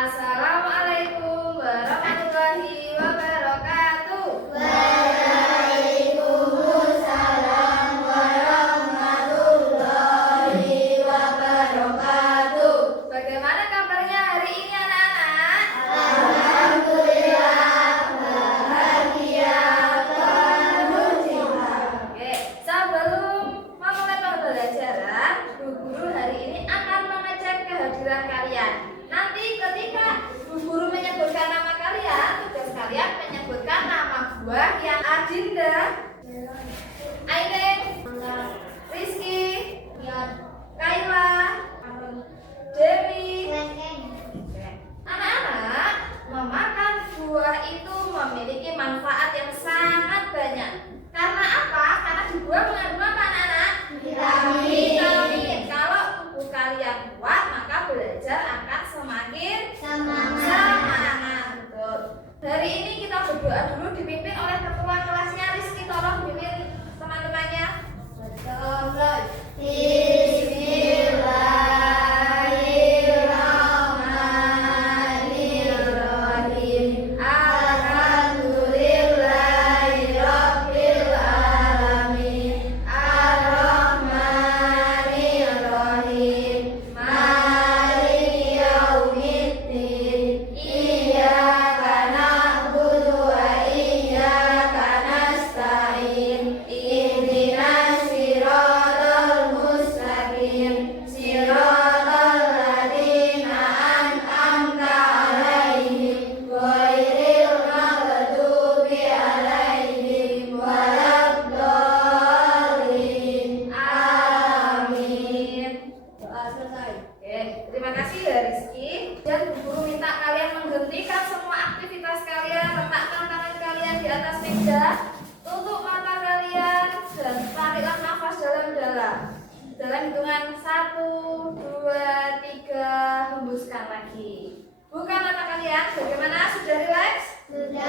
Assalamualaikum warahmatullahi wabarakatuh. Waalaikumsalam warahmatullahi wabarakatuh. Bagaimana kabarnya hari ini anak-anak? Alhamdulillah, bahagia penuh cinta. Oke, sebelum memulai pembelajaran, Bu Guru hari ini akan mengecek kehadiran kalian. Nanti ketika Bu Guru menyebutkan nama kalian, tugas kalian menyebutkan nama buah yang Adinda, Aineng, Rizky, Kaila, Dewi. Anak-anak, memakan buah itu memiliki manfaat yang sangat banyak. Karena apa? Karena di buah mengandung apa anak-anak? Vitamin. Kalau tubuh kalian kuat, maka belajar akan semakin semangat. Betul. Hari ini kita berdoa dulu dipimpin oleh ketua kelasnya Rizky. Tolong pimpin teman-temannya. Bismillahirrahmanirrahim. Alhamdulillahirabbil alamin. Arrahmanirrahim. Maliki yaumiddin. Iyyaka na'budu wa iyyaka nasta'in. Ihdinas siratal mustaqim. Siratal ladzina an'amta 'alaihim ghairil maghdubi 'alaihim waladdallin. Amin. Doa selesai. Oke, terima kasih ya Rizky. Dan Bu Guru minta kalian menghentikan semua aktivitas kalian, letakkan tangan kalian di atas meja, tutup mata kalian, dan tariklah nafas dalam-dalam. Dalam hitungan 1, 2, 3, hembuskan lagi. Buka mata kalian, bagaimana? Sudah rileks? Sudah.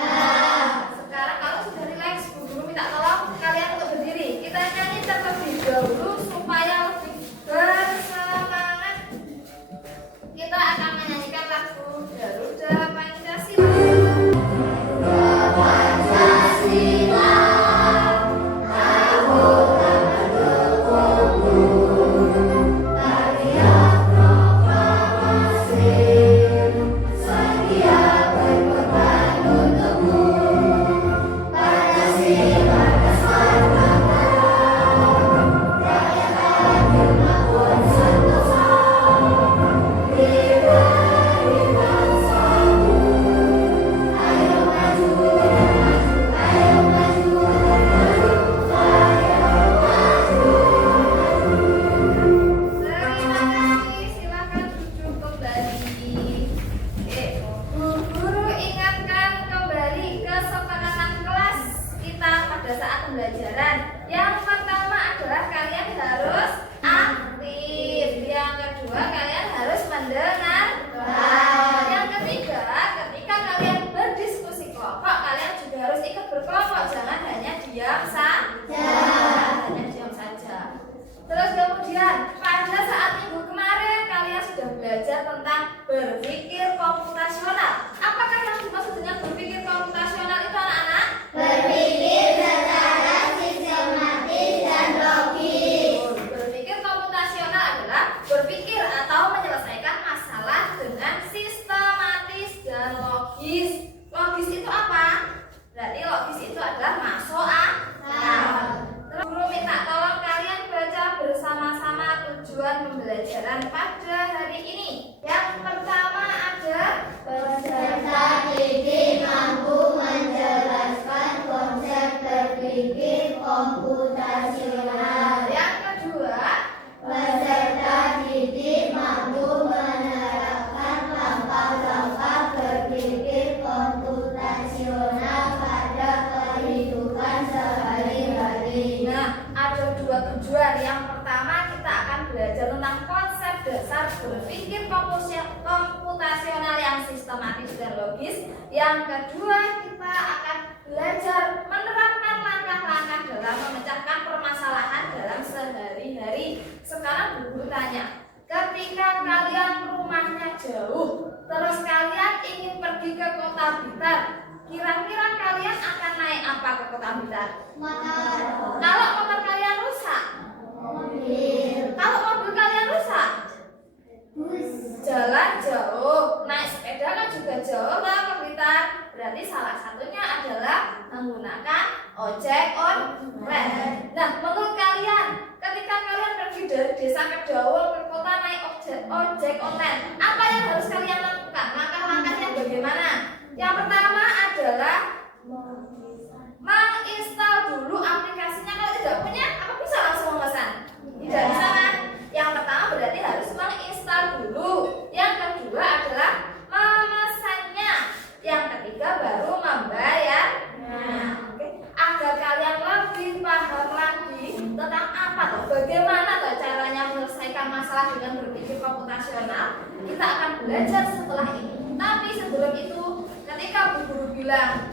Sekarang kalau sudah rileks, Bu Guru minta tolong kalian untuk berdiri. Kita nyanyi terlebih dahulu supaya lebih bersemangat. Kita akan menyanyikan lagu Garuda Pancasila. Pancasila, aku tak mendukungmu. Karya proklamasi, setia berkorban untukmu. Pancasila dasar negara, rakyat adil makmur sentosa. Diberi bangsaku, ayo maju, ayo maju, ayo maju. Terima kasih, silakan duduk kembali. Oke, Bu Guru ingatkan kembali kesepakatan kelas kita pada saat pembelajaran. Yang pertama adalah kalian harus aktif. Yang kedua kalian harus mendengar. Yang ketiga, ketika kalian berdiskusi kelompok, kalian juga harus ikut berkelompok. Jangan hanya diam saja. Terus kemudian pada saat minggu kemarin kalian sudah belajar tentang berpikir komputasional. Apakah yang dimaksud dengan berpikir komputasional itu anak-anak? Berpikir secara sistematis dan logis. Berpikir komputasional adalah berpikir atau menyelesaikan masalah dengan sistematis dan logis. Logis itu apa? Berarti logis itu adalah masuk akal. Terus Guru minta tolong kalian baca bersama-sama tujuan pembelajaran pada hari ini. Yang pertama ada Peserta didik mampu menjelaskan konsep berpikir komputasional. yang kedua Peserta didik mampu menerapkan langkah-langkah berpikir komputasional pada kehidupan sehari-hari. Nah, ada dua tujuan. Yang pertama kita akan belajar tentang konsep dasar berpikir komputasional yang sistematis dan logis. Yang kedua kita akan belajar menerapkan langkah-langkah dalam memecahkan permasalahan dalam sehari-hari. Sekarang Bu Guru tanya, ketika kalian rumahnya jauh, terus kalian ke kota Blitar, kira-kira kalian akan naik apa ke kota Blitar? Motor. Kalau motor kalian rusak, Mobil. kalau mobil kalian rusak, Bus. jalan jauh, naik sepeda kan juga jauh lah ke Blitar. Berarti salah satunya adalah menggunakan ojek online. Nah, menurut kalian, ketika kalian pergi dari desa ke Dawa ke kota naik ojek online, apa yang harus kalian lakukan? Langkah-langkahnya bagaimana? Yang pertama adalah menginstal dulu aplikasinya. Kalau tidak punya, apa bisa langsung memesan? Tidak bisa kan? Yang pertama berarti harus menginstal dulu. Yang kedua adalah memesannya. Yang ketiga baru membayarnya. Oke. Agar kalian lebih paham lagi tentang apa tuh, bagaimana tuh caranya menyelesaikan masalah dengan berpikir komputasional, kita akan belajar setelah ini. Tapi sebelum itu, ketika Bu Guru bilang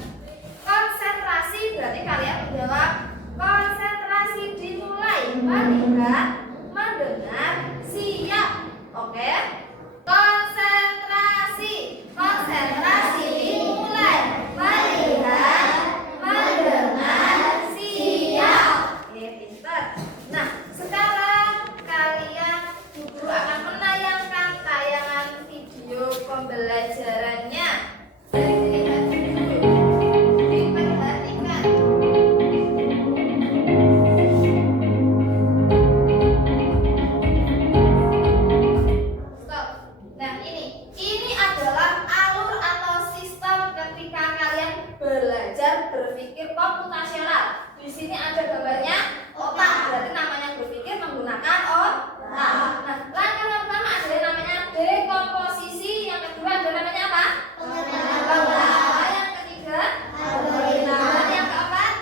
konsentrasi, berarti kalian menjawab konsentrasi dimulai. Melihat, mendengar, siap. Oke? Konsentrasi. Konsentrasi dimulai. Melihat, mendengar, siap. Oke, pintar. Nah, sekarang kalian, Bu Guru akan menayangkan tayangan video pembelajarannya. Diperhatikan. Stop. Nah, ini adalah alur atau sistem ketika kalian belajar berpikir komputasional. Di sini ada gambarnya otak, berarti namanya berpikir menggunakan otak. Nah, langkah pertama adalah yang namanya dekomposisi, yang kedua adalah namanya apa? Pengenalan. Yang ketiga dan yang keempat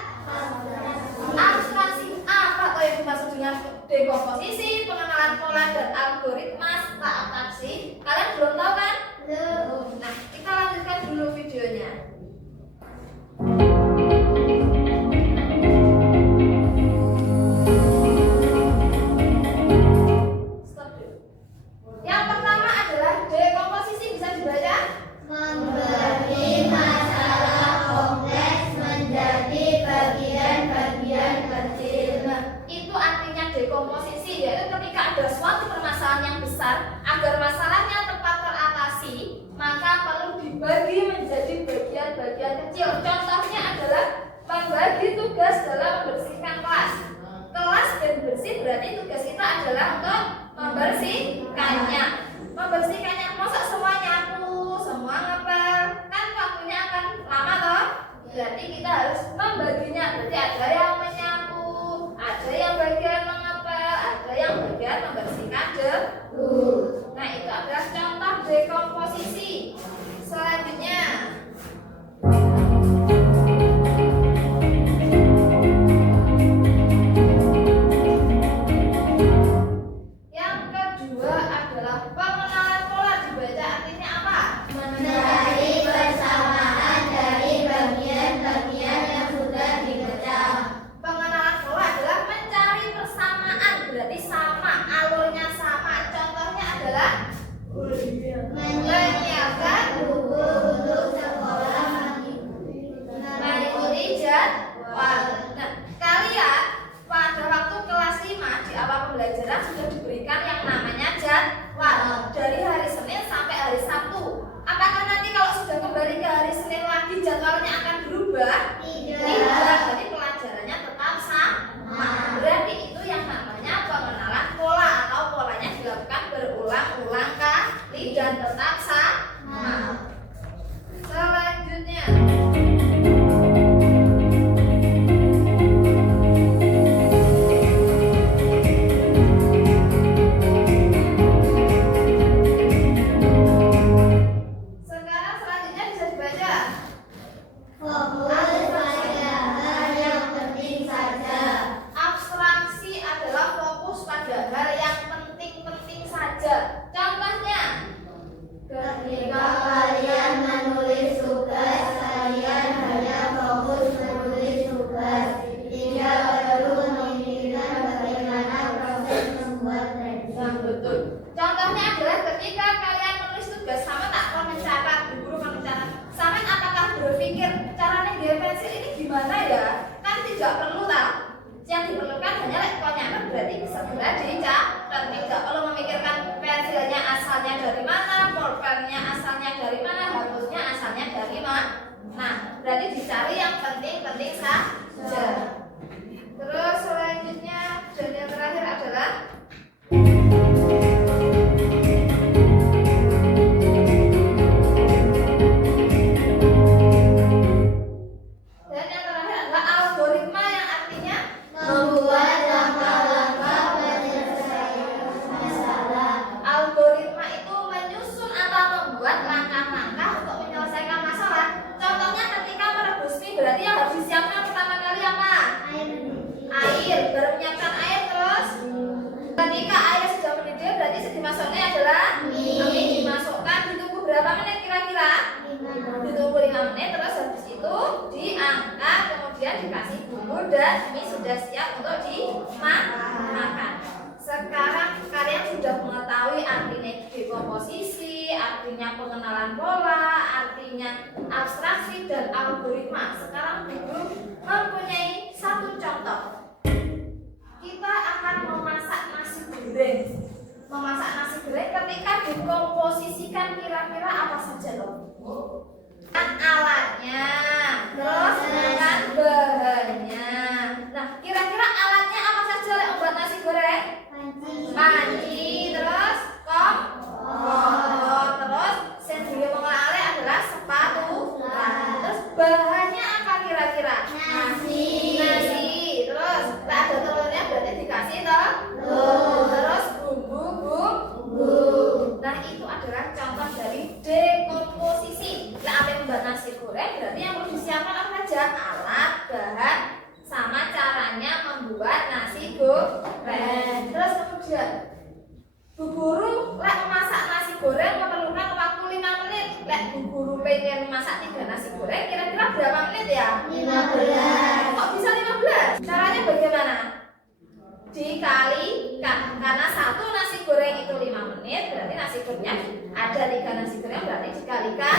abstraksi. Apa tuh yang dimaksud dengan dekomposisi, pengenalan pola dan algoritma serta abstraksi? Kalian belum tahu kan? Belum. Nah, kita lanjutkan dulu videonya. Stop dulu. Yang pertama adalah dekomposisi, bisa dibaca? Membagi masalah kompleks menjadi bagian-bagian kecil. Nah, itu artinya dekomposisi, yaitu ketika ada suatu permasalahan yang besar, agar masalahnya tepat teratasi, maka perlu dibagi menjadi bagian-bagian kecil. Contohnya adalah membagi tugas dalam membersihkan kelas. Kelas dan bersih berarti tugas kita adalah untuk membersihkannya. Membersihkannya, masa semua nyapu, semua ngepel, kan waktunya akan lama toh? Berarti kita harus membaginya. Berarti ada yang menyapu, ada yang bagian mengepel, ada yang bagian membersihkan debu. Nah, itu adalah contoh dekomposisi. Selanjutnya, yang kedua adalah pengenalan pola. Dibaca artinya apa? Mencari persamaan dari bagian-bagian yang sudah dikecam. Pengenalan pola adalah mencari persamaan, berarti sama, alurnya sama. Contohnya adalah menyiapkan buku untuk sekolah mengikuti jadwal. Nah, kalian pada waktu kelas 5 di awal pembelajaran sudah diberikan yang namanya jadwal dari hari Senin sampai hari Sabtu. Apakah nanti kalau sudah kembali ke hari Senin lagi jadwalnya akan berubah? Tidak, berarti pelajarannya tetap sama. Berarti itu yang namanya pengenalan pola, atau polanya dilakukan berulang-ulang kali dan tetap sama. Selanjutnya, sekarang selanjutnya bisa dibaca. fokus pada hal yang penting saja. Abstraksi adalah fokus pada hal yang penting-penting saja. Contohnya, sederhana ya, kan tidak perlu tahu. Yang diperlukan hanya konyakan berarti segera dicatat. Tidak perlu memikirkan pensilnya asalnya dari mana, pulpennya asalnya dari mana, hapusnya asalnya dari mana. Nah, berarti dicari yang penting-penting saja. Terus selanjutnya dan yang terakhir adalah algoritma yang artinya Membuat langkah-langkah penyelesaian masalah. algoritma itu menyusun atau membuat langkah-langkah untuk menyelesaikan masalah. Contohnya ketika merebus mie berarti yang harus disiapkan pertama kali apa? Air. Baru menyiapkan air terus. Ketika air sudah mendidih berarti dimasuknya adalah mie. Dimasukkan ditunggu berapa menit kira-kira? Ditunggu 5 menit terus habis itu diangkat kemudian dikasih bumbu dan mie sudah siap untuk dimakan. Sekarang kalian sudah mengetahui artinya dekomposisi, artinya pengenalan pola, artinya abstraksi dan algoritma. Sekarang Guru mempunyai satu contoh. Kita akan memasak nasi goreng. Memasak nasi goreng ketika dikomposisikan kira-kira apa saja loh? Kan alatnya, terus kan bahannya. Nah, kira-kira alatnya apa saja lek buat nasi goreng? Panci, terus kompor, terus sendiri mengolah adalah spatula. Terus bahannya apa kira-kira? Nasi, terus tak ada telurnya berarti dikasih telur, terus bumbu. Nah, itu adalah contoh dari dekomposisi. Nah, apa yang membuat nasi goreng berarti yang perlu disiapkan apa saja? Alat, bahan, sama caranya membuat nasi goreng. Terus kemudian Bu Guru lek memasak nasi goreng memerlukan waktu 5 menit. Lek Bu Guru pengen masak 3 nasi goreng kira-kira berapa menit ya? 15. Kok bisa 15? Caranya bagaimana? Dikalikan, karena satu nasi goreng itu 5 menit berarti nasi gorengnya ada 3 nasi goreng berarti dikalikan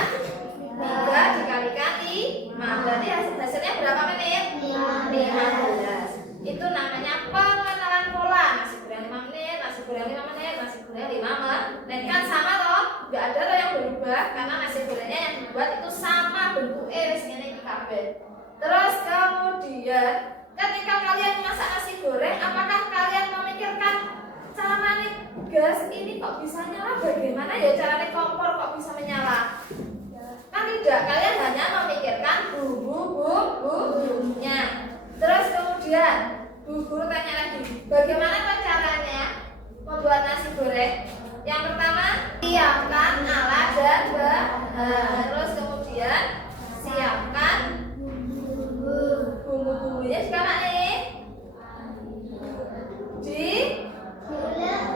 3 dikalikan 5 berarti hasilnya berapa menit? 15. Itu namanya pengenalan pola. Nasi goreng 5 menit, nasi goreng 5 menit, nasi goreng 5 menit. Kan sama toh? Enggak ada toh yang berubah karena nasi gorengnya yang dibuat itu sama bentuknya ini kabeh. Terus kemudian ketika kalian memasak nasi goreng, apakah kalian memikirkan caranya gas ini kok bisa nyala? Bagaimana ya caranya kompor kok bisa menyala? Kan tidak, kalian hanya memikirkan bumbu-bumbunya. Terus kemudian Bu Guru tanya lagi, bagaimana caranya membuat nasi goreng? Yang pertama, siapkan alat dan bahan. Terus kemudian siapkan bumbu-bumbunya juga nih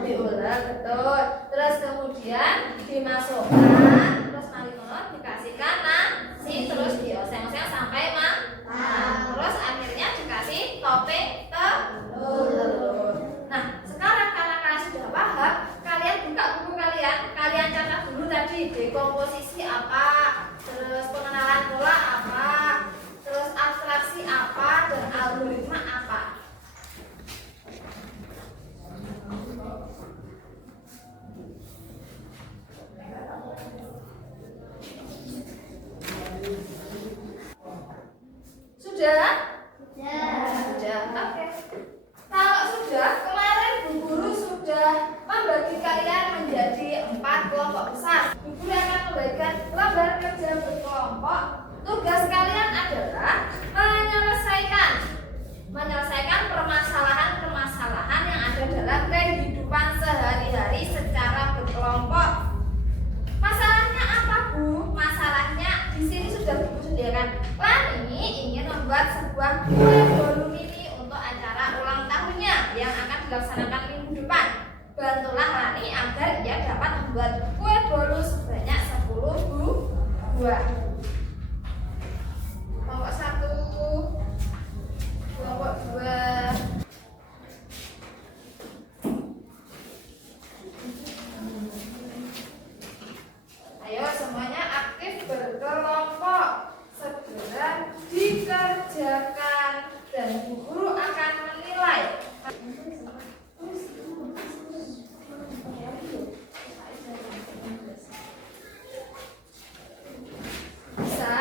diulek, betul. Terus kemudian dimasukkan, terus dikasihkan nasi, terus dioseng-oseng sampai matang. Terus akhirnya dikasih topping telur. Nah, sekarang karena kalian sudah paham, kalian buka buku kalian catat dulu tadi dekomposisi apa, terus pengenalan pola apa, terus abstraksi apa, dan algoritma apa. Sudah? Sudah. Oke. Kalau sudah, kemarin Bu Guru sudah membagi kalian menjadi 4 kelompok besar. Bu Guru akan membagikan lembar kerja berkelompok. Tugas kalian adalah menyelesaikan permasalahan-permasalahan yang ada dalam kehidupan sehari-hari secara berkelompok. Masalahnya apa, Bu? Masalahnya di sini sudah Bu sediakan. Lani ingin membuat sebuah kue bolu mini untuk acara ulang tahunnya yang akan dilaksanakan minggu depan. Bantulah Lani agar ia dapat membuat kue bolu sebanyak 10 buah. Kelompok 1, kelompok 2. Ayo semuanya aktif berkelompok. Segera di dikerjakan dan guru akan menilai. Bisa?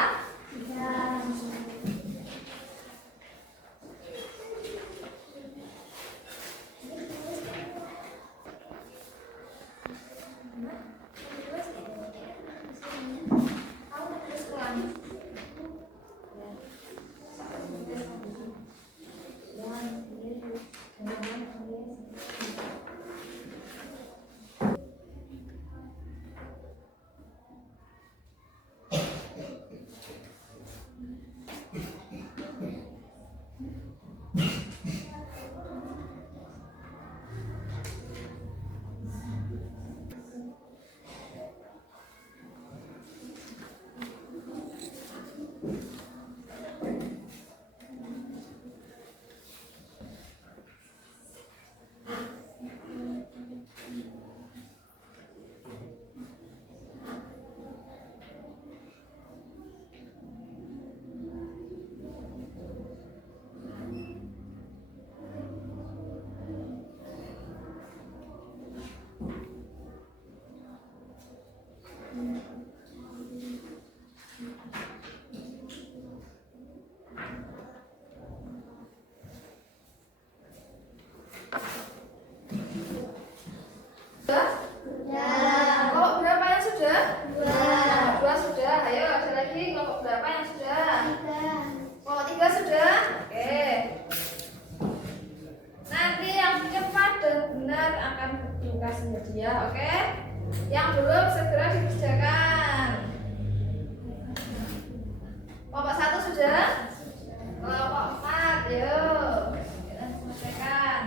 Kelompok berapa yang sudah? Dua sudah. Ayo ada lagi kelompok berapa yang sudah? Kelompok 3 sudah? Oke. Nanti yang cepat dan benar akan dikasih hadiah, oke? Yang belum segera dikerjakan. Kelompok 1 sudah? Kelompok 4, yuk kita selesaikan.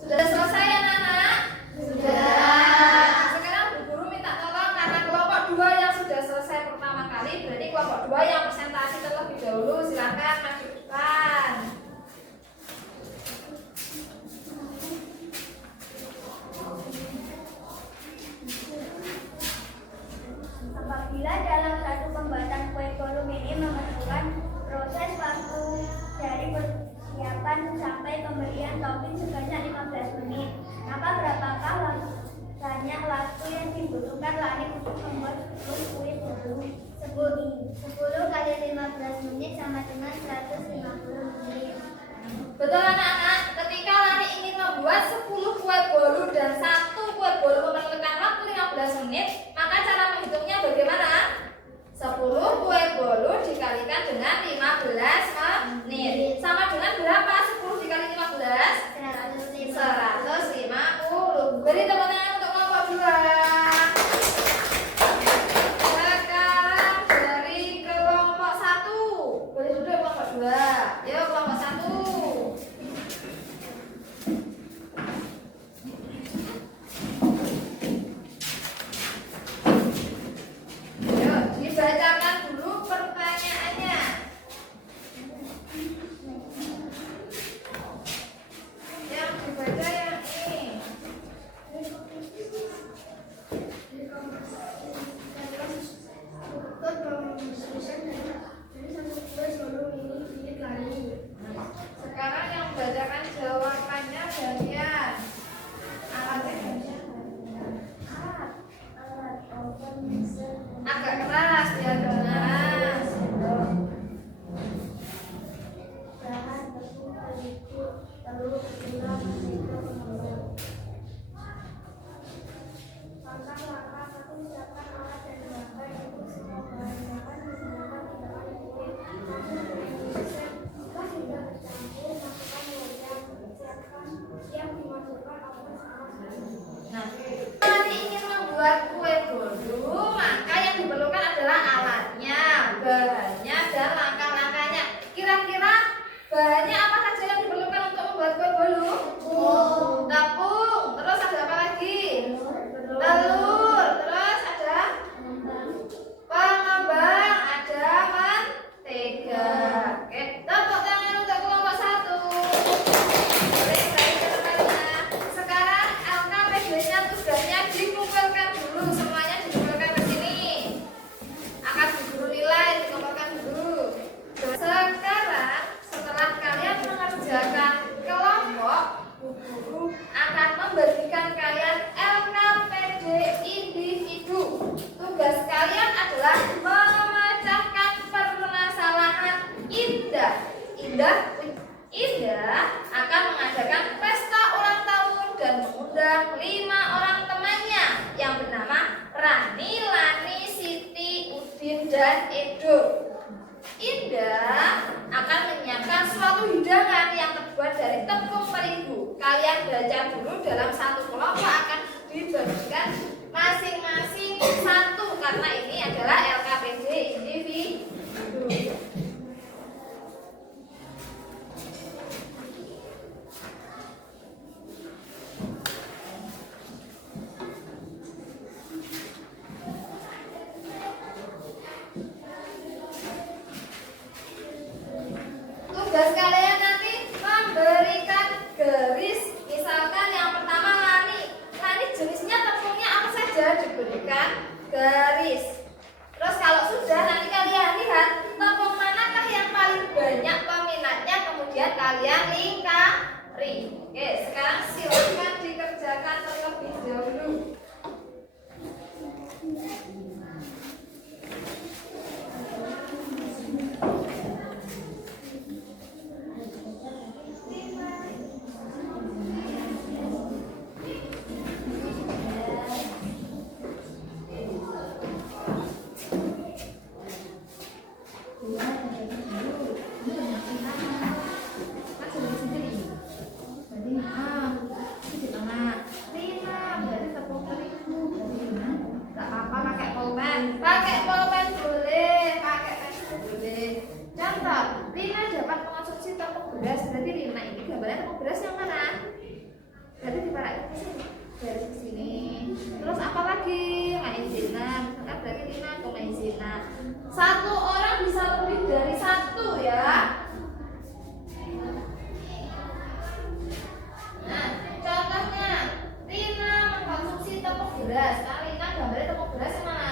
Sudah selesai ya anak-anak? Sudah. Sekarang Bu Guru minta tolong karena kelompok 2 yang sudah selesai pertama kali, berarti kelompok 2 yang presentasi terlebih dahulu. Silakan maju ke depan. Apabila dalam satu pembuatan kue kolom ini memerlukan proses waktu dari persiapan sampai pemberian topping sebanyak 15 menit, maka berapakah banyak waktu yang dibutuhkan Lani untuk membuat 10 kue kolom? 10 kali 15 menit sama dengan 150 menit. Betul anak-anak, ketika Lani ingin membuat 10 kue bolu dan 1 kue bolu memerlukan waktu 15 menit, maka cara menghitungnya bagaimana? 10 kue bolu dikalikan dengan 15 menit. Sama dengan berapa? 10 dikali 15? 150. Beri tepuk tangan untuk kelompok 2. Sekarang dari kelompok 1. Boleh duduk kelompok 2. Yuk kelompok 1. Yuk, dibacakan dulu pertanyaannya. Yang dibaca yang ini. Sekarang yang membacakan jawabannya Danian. Alatnya agak keras biar keras. Bahan tepung terigu, telur, gula, mentega, pengembang. Langkah-langkah 1. Siapkan alat dan bahan untuk semua bahan-bahan menggunakan gerakan kue. Lalu resep. Jika sudah tercampur, masukkan loyang. Siap dimasukkan oven selama 1 Nah, nanti ingin membuat kue bolu, maka yang diperlukan adalah alatnya, bahannya, dan langkah-langkahnya. Kira-kira bahannya apa saja yang diperlukan untuk membuat kue bolu? Tepung, terus ada apa lagi? Telur, terus ada pengembang, ada mentega. Oke, tepuk tangan untuk kelompok 1. Boleh saya tekannya. Sekarang LKPD-nya Indah akan mengadakan pesta ulang tahun dan mengundang 5 orang temannya yang bernama Rani, Lani, Siti, Udin, dan Edo. Indah akan menyiapkan suatu hidangan yang terbuat dari tepung terigu. Kalian baca dulu, dalam satu kelompok akan dibagikan masing-masing satu karena ini adalah LKPD individu. Tugas kalian nanti memberikan garis. Misalkan yang pertama Lani jenisnya tepungnya apa saja, diberikan garis. Terus kalau sudah nanti kalian lihat tepung manakah yang paling banyak peminatnya, kemudian kalian lingkari. Oke, sekarang silakan dikerjakan terlebih dahulu. Pakai pulpen boleh, pakai pensil boleh. Contoh, Rina dapat mengonsumsi tepung beras. Berarti Rina ini gambarnya tepung beras yang mana? Berarti diparahin ke sini, dari sini. Terus apa lagi? Maizena. Misalkan berarti Rina ke maizena. Satu orang bisa lebih dari satu ya. Nah, contohnya Rina mengkonsumsi tepung beras. Nah, Rina gambarnya tepung beras yang mana?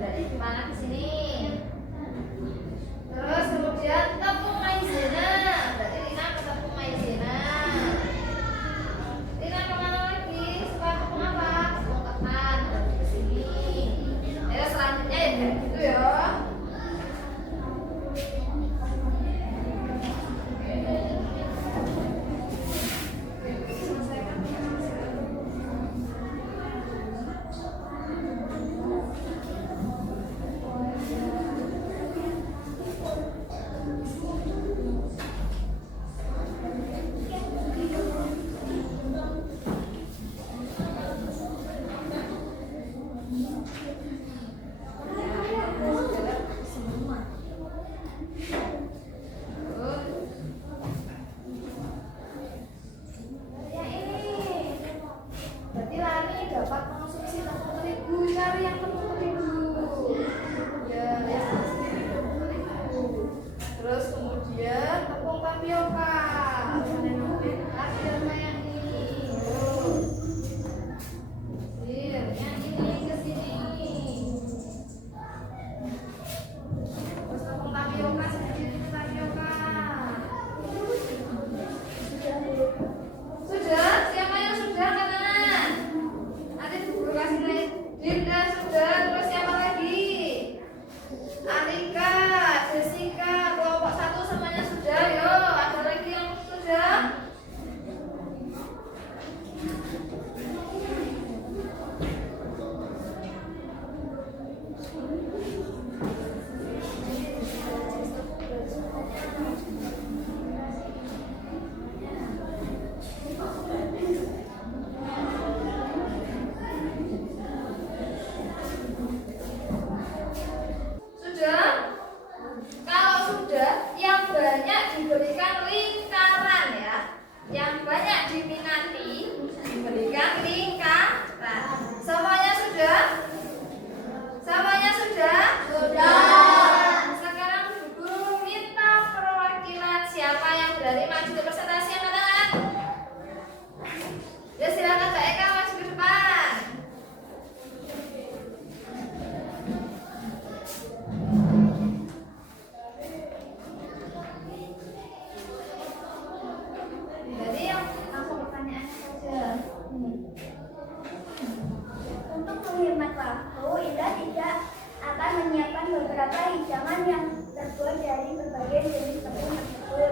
Berarti di mana di sini? Terus kemudian tepung maizena. Berarti Rina ke tepung maizena. Rina kemana lagi? Suka tepung apa? Tepung ketan. Berarti ke sini. Ayo selanjutnya ya kayak gitu ya. Dapat mengonsumsi tepung terigu, cari yang tepung terigu. Ya, yang tepung terigu. Terus kemudian tepung tapioka. Tapioka yang ini. Yang ini ke sini. Terus tepung tapioka sedikit tapioka. Sudah? Siapa yang sudah kanan? Dinda sudah, terus siapa lagi? Alika, Jessica, kelompok 1 semuanya sudah. Yo, ada lagi yang sudah? Kalau sudah, yang banyak diberikan lingkaran ya. Yang banyak diminati diberikan lingkaran. Semuanya sudah? Semuanya sudah? Sudah. Sekarang guru minta perwakilan siapa yang berani maju ke presentasi yang tangan. Ya silakan Mbak Eka maju ke depan. Jadi yang langsung pertanyaannya saja. Untuk menghemat waktu, Indah tidak akan menyiapkan beberapa hidangan yang terbuat dari berbagai jenis tepung tersebut.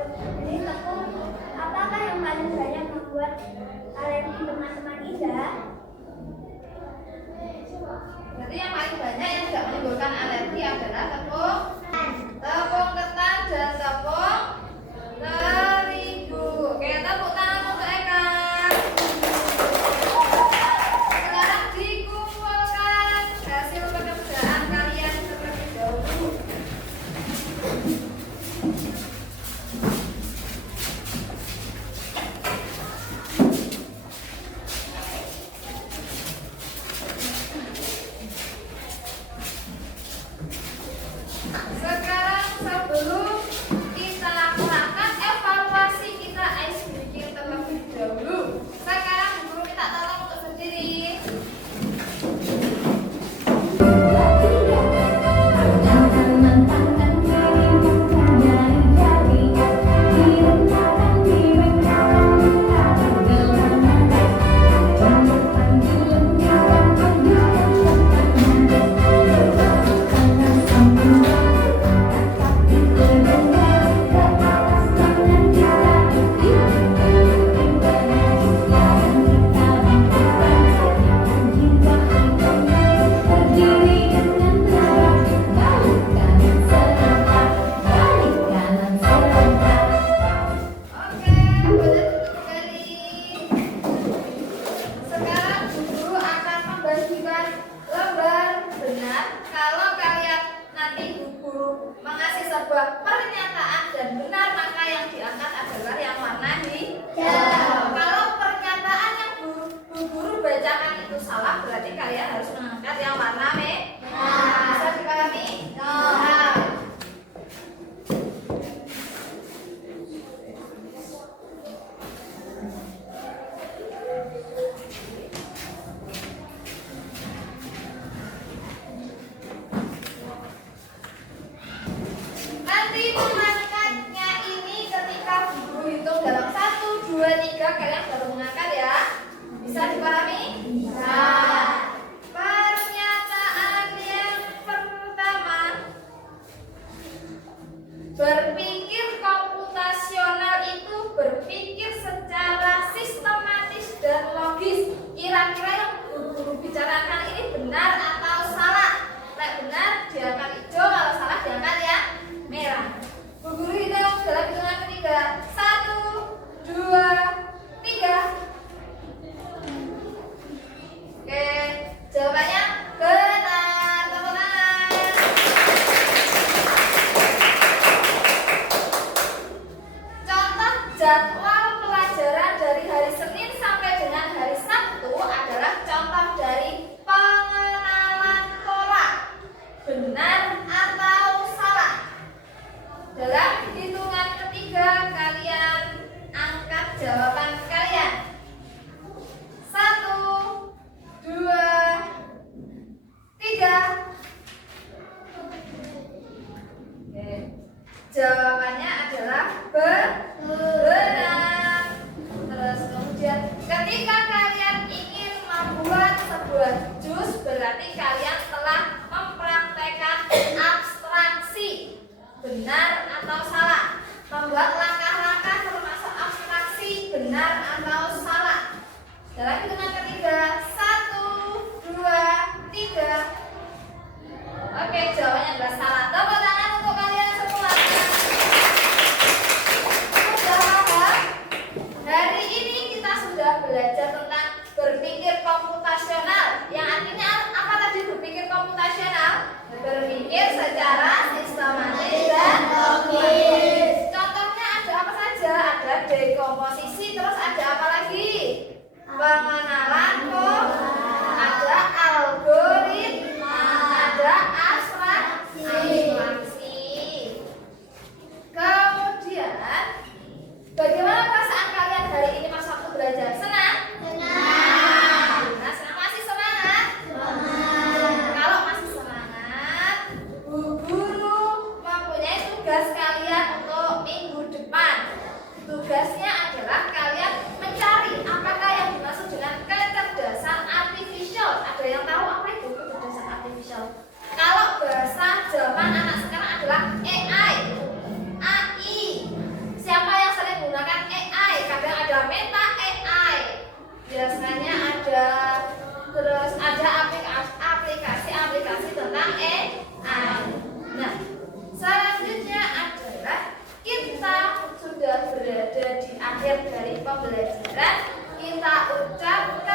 harus mengangkat yang warna merah. Bisa dipahami? Nah. Nanti mengangkatnya ini ketika guru hitung dalam 1, 2, 3 kalian baru mengangkat ya. Bisa dipahami? Bisa. Pernyataan yang pertama, berpikir komputasional itu berpikir secara sistematis dan logis. Kira-kira yang guru bicarakan ini benar atau salah? Kalau benar diangkat hijau, kalau salah diangkat ya merah. Bu Guru hitung dalam hitungan ketiga. 1, 2, 3. Oke, jawabannya benar. Tepuk tangan. Contoh jadwal pelajaran dari hari Senin sampai dengan hari Sabtu adalah contoh dari pengenalan pola. Benar atau salah? Dalam hitungan ketiga kalian angkat jawaban kalian. 1, 2, 3. Oke. Jawabannya adalah benar. Terus kemudian ketika kalian ingin membuat sebuah jus, berarti kalian telah mempraktekkan abstraksi. Benar atau salah? Membuat langkah-langkah termasuk abstraksi. Benar atau salah? Dalam hitungan ketiga. 1, 2, 3. Oke, jawabannya adalah salah. Tepuk tangan untuk kalian semua. Sudah paham? Hari ini kita sudah belajar tentang berpikir komputasional. Yang artinya apa tadi berpikir komputasional? Berpikir secara sistematis dan logis. Contohnya ada apa saja? Ada dekomposisi, terus ada apa lagi? Pengenalan ada algoritma, ada abstraksi. Kemudian, bagaimana perasaan kalian hari ini pas waktu belajar? Senang? Senang. Nah, senang, masih semangat? Semangat. Kalau masih semangat, Bu Guru mempunyai tugas kalian untuk minggu depan. Tugasnya adalah kalian mencari apakah yang dimaksud dengan kecerdasan artificial. Ada yang tahu apa itu kecerdasan artificial? Kalau bahasa zaman anak sekarang adalah AI. Siapa yang sering menggunakan AI? Kadang ada Meta AI. Biasanya ada, terus ada aplikasi tentang AI. Nah, selanjutnya adalah kita sudah berada di akhir dari pembelajaran. Kita ucapkan